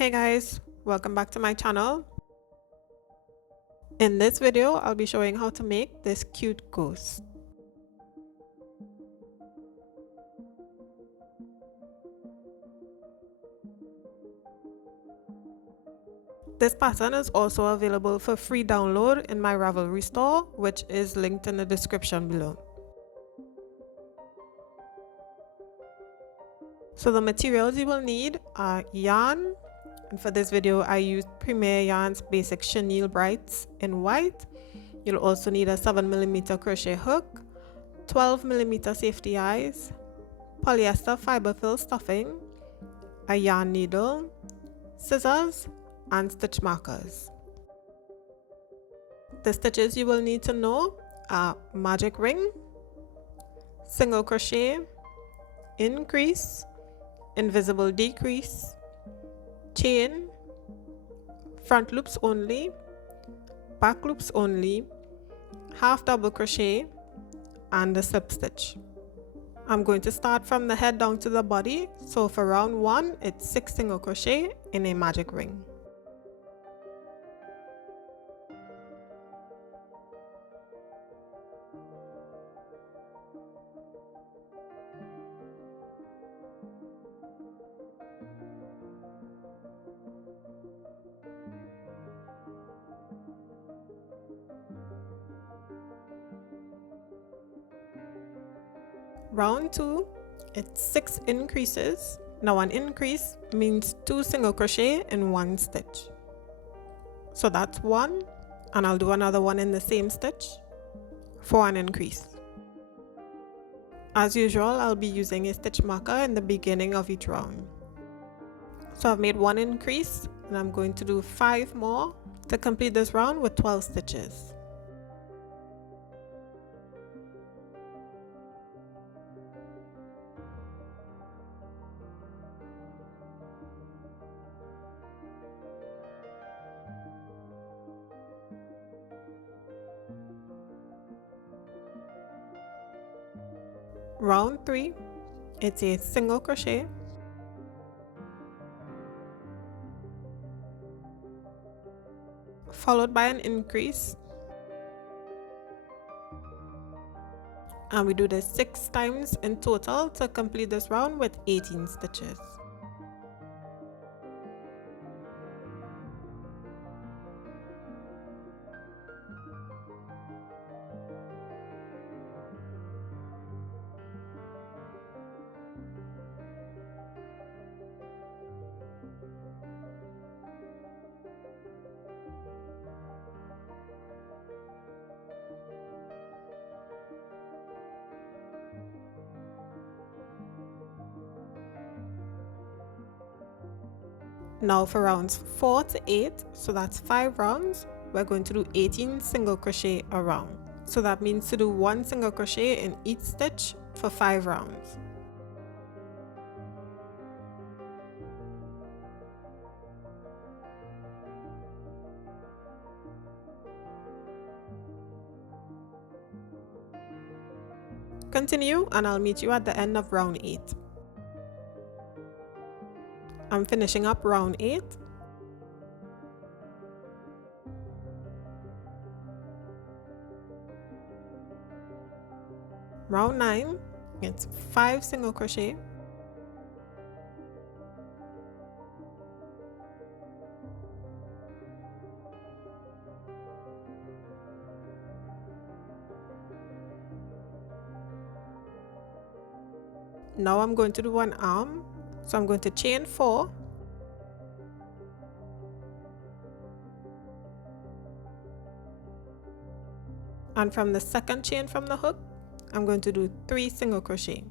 Hey guys, welcome back to my channel. In this video, I'll be showing how to make this cute ghost. This pattern is also available for free download in my Ravelry store, which is linked in the description below. So the materials you will need are yarn, and for this video I used Premier Yarn's Basic Chenille Brights in white. You'll also need a 7mm crochet hook, 12mm safety eyes, polyester fiberfill stuffing, a yarn needle, scissors, and stitch markers. The stitches you will need to know are magic ring, single crochet, increase, invisible decrease, chain, front loops only, back loops only, half double crochet, and a slip stitch. I'm going to start from the head down to the body, so for round 1 it's 6 single crochet in a magic ring. Round 2, it's 6 increases. Now an increase means 2 single crochet in 1 stitch. So that's 1, and I'll do another one in the same stitch for an increase. As usual, I'll be using a stitch marker in the beginning of each round. So I've made 1 increase, and I'm going to do 5 more to complete this round with 12 stitches. Round 3, it's a single crochet, followed by an increase, and we do this 6 times in total to complete this round with 18 stitches. Now for rounds 4 to 8, so that's 5 rounds, we're going to do 18 single crochet a round. So that means to do 1 single crochet in each stitch for 5 rounds. Continue, and I'll meet you at the end of round 8. I'm finishing up round 8. Round 9, it's 5 single crochet. Now I'm going to do one arm, so I'm going to chain 4, and from the second chain from the hook I'm going to do 3 single crochet.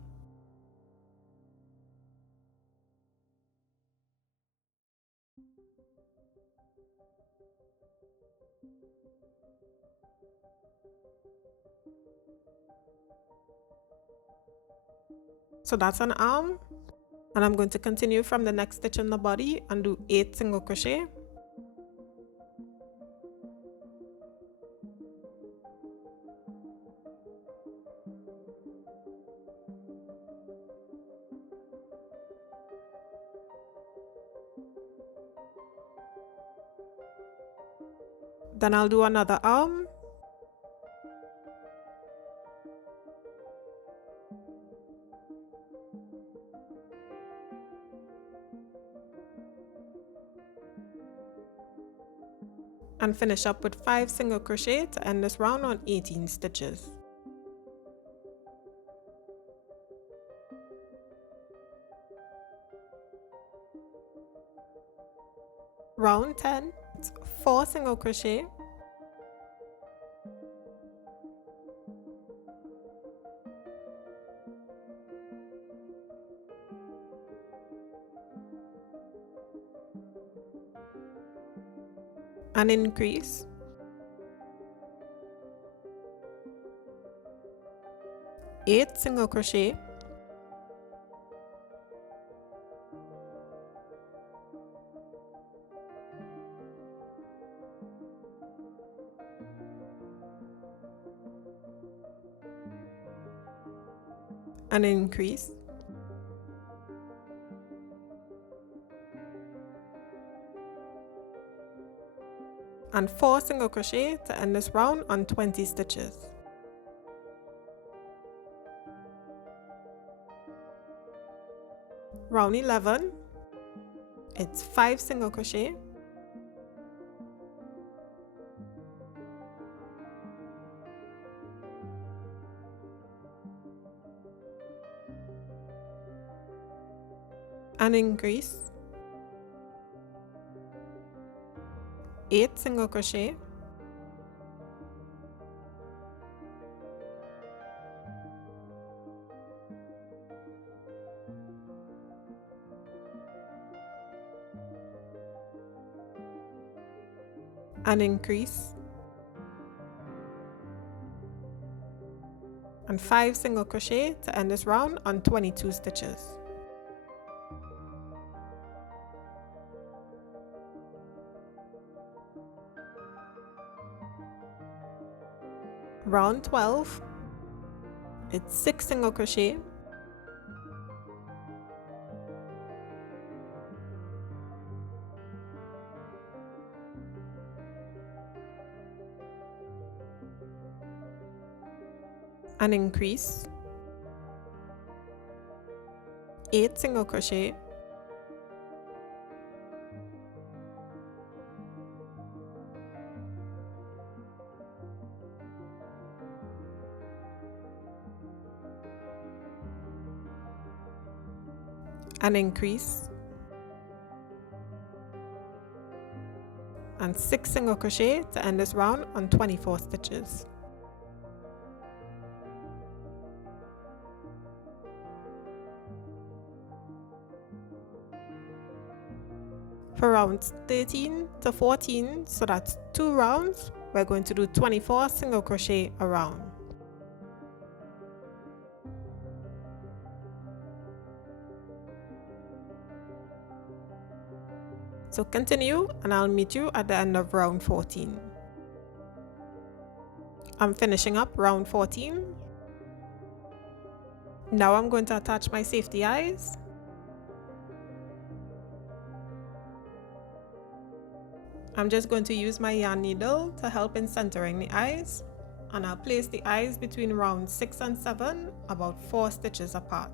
So that's an arm, and I'm going to continue from the next stitch in the body and do 8 single crochet. Then I'll do another arm. And finish up with 5 single crochet to end this round on 18 stitches. Round 10, it's 4 single crochet, and increase, 8 single crochet, and increase, 4 single crochet to end this round on 20 stitches. Round 11, it's 5 single crochet, and increase, 8 single crochet, and increase, 5 single crochet to end this round on 22 stitches. Round 12, it's 6 single crochet, and increase, 8 single crochet, and increase, 6 single crochet to end this round on 24 stitches. For rounds 13 to 14, so that's 2 rounds, we're going to do 24 single crochet a round. So continue and I'll meet you at the end of round 14. I'm finishing up round 14. Now I'm going to attach my safety eyes. I'm just going to use my yarn needle to help in centering the eyes, and I'll place the eyes between round 6 and 7, about 4 stitches apart.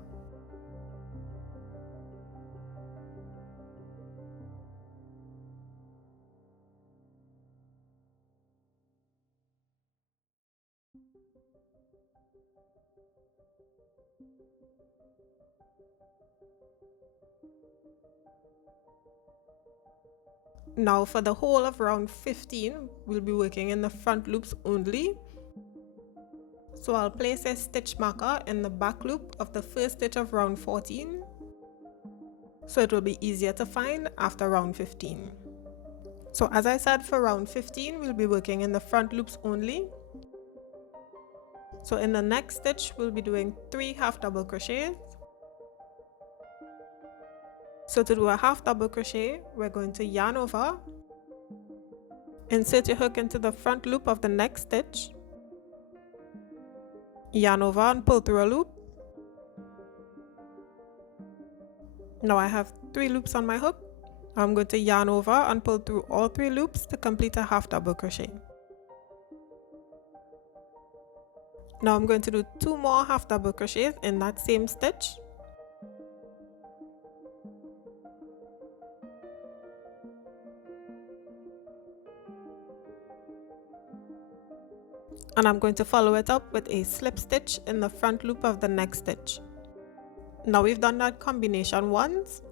Now for the whole of round 15, we'll be working in the front loops only. So I'll place a stitch marker in the back loop of the first stitch of round 14, so it will be easier to find after round 15. So as I said, for round 15, we'll be working in the front loops only. So in the next stitch, we'll be doing 3 half double crochets. So to do a half double crochet, we're going to yarn over, insert your hook into the front loop of the next stitch, yarn over and pull through a loop. Now I have 3 loops on my hook. I'm going to yarn over and pull through all 3 loops to complete a half double crochet. Now I'm going to do 2 more half double crochets in that same stitch. And I'm going to follow it up with a slip stitch in the front loop of the next stitch. Now we've done that combination once,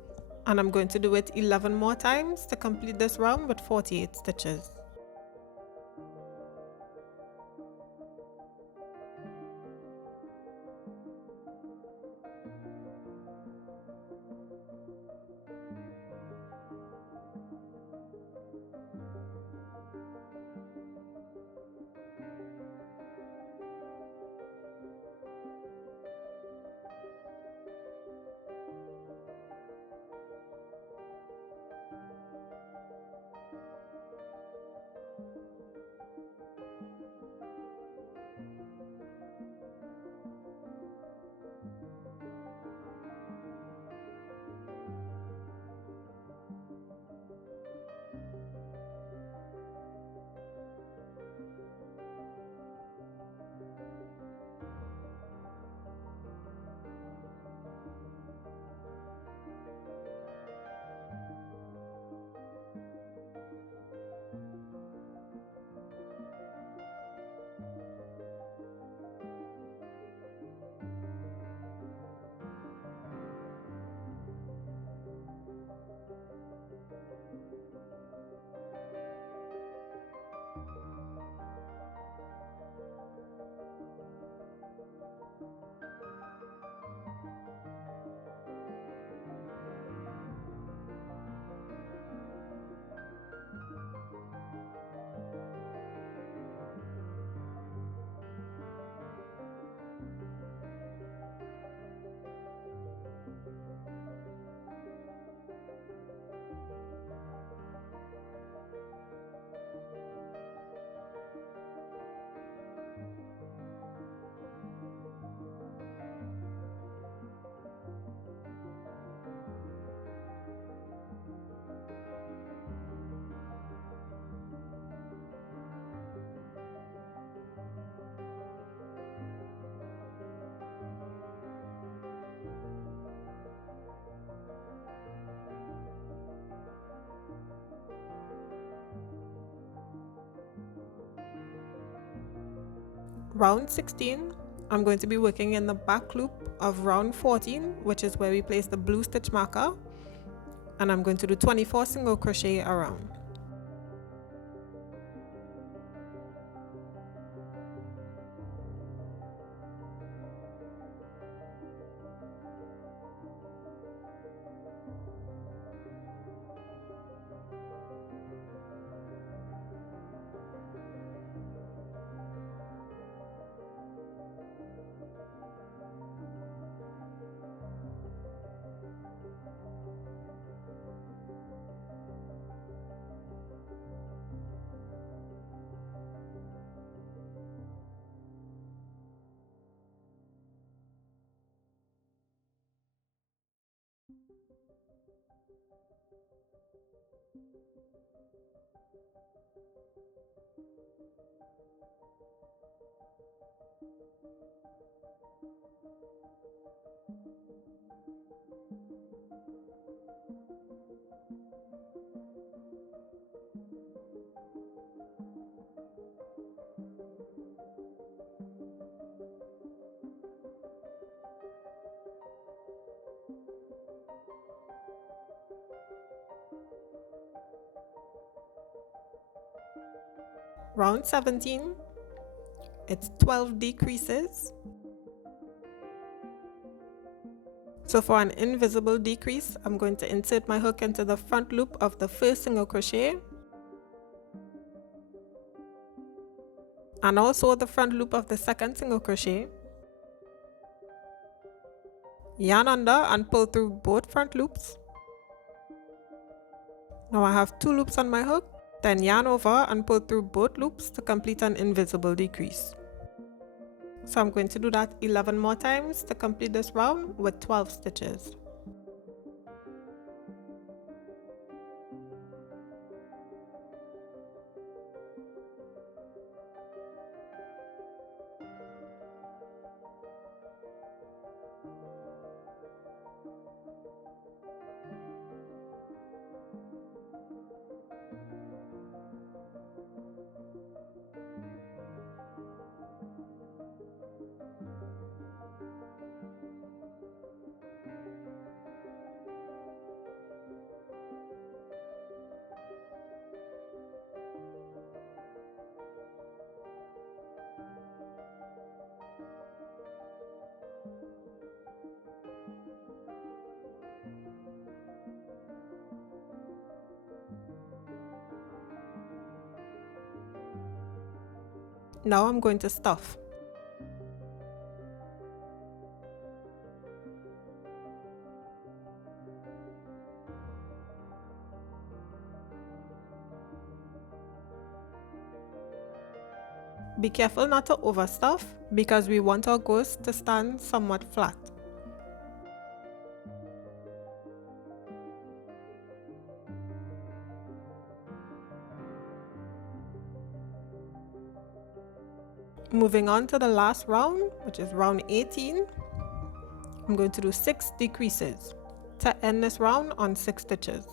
and I'm going to do it 11 more times to complete this round with 48 stitches. Round 16, I'm going to be working in the back loop of round 14, which is where we place the blue stitch marker, and I'm going to do 24 single crochet around. Round 17, it's 12 decreases. So for an invisible decrease, I'm going to insert my hook into the front loop of the first single crochet, and also the front loop of the second single crochet, yarn under and pull through both front loops. Now I have 2 loops on my hook, then yarn over and pull through both loops to complete an invisible decrease. So I'm going to do that 11 more times to complete this round with 12 stitches. Now I'm going to stuff. Be careful not to overstuff because we want our ghost to stand somewhat flat. Moving on to the last round, which is round 18, I'm going to do 6 decreases to end this round on 6 stitches.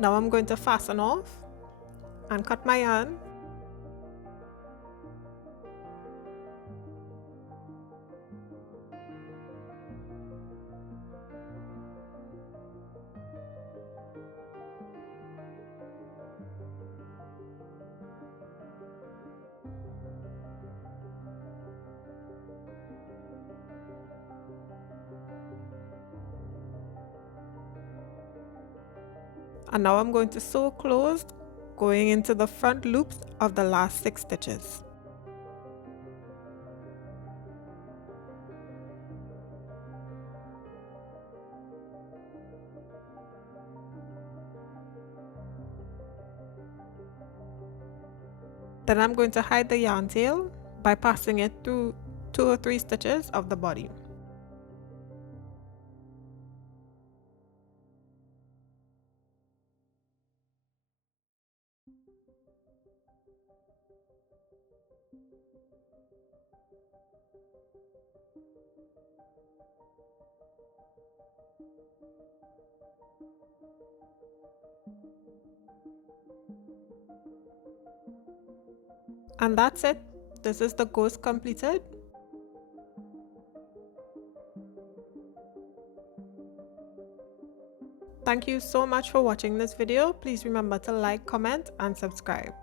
Now I'm going to fasten off and cut my yarn. And now I'm going to sew closed, going into the front loops of the last 6 stitches. Then I'm going to hide the yarn tail by passing it through 2 or 3 stitches of the body. And that's it. This is the ghost completed. Thank you so much for watching this video. Please remember to like, comment, and subscribe.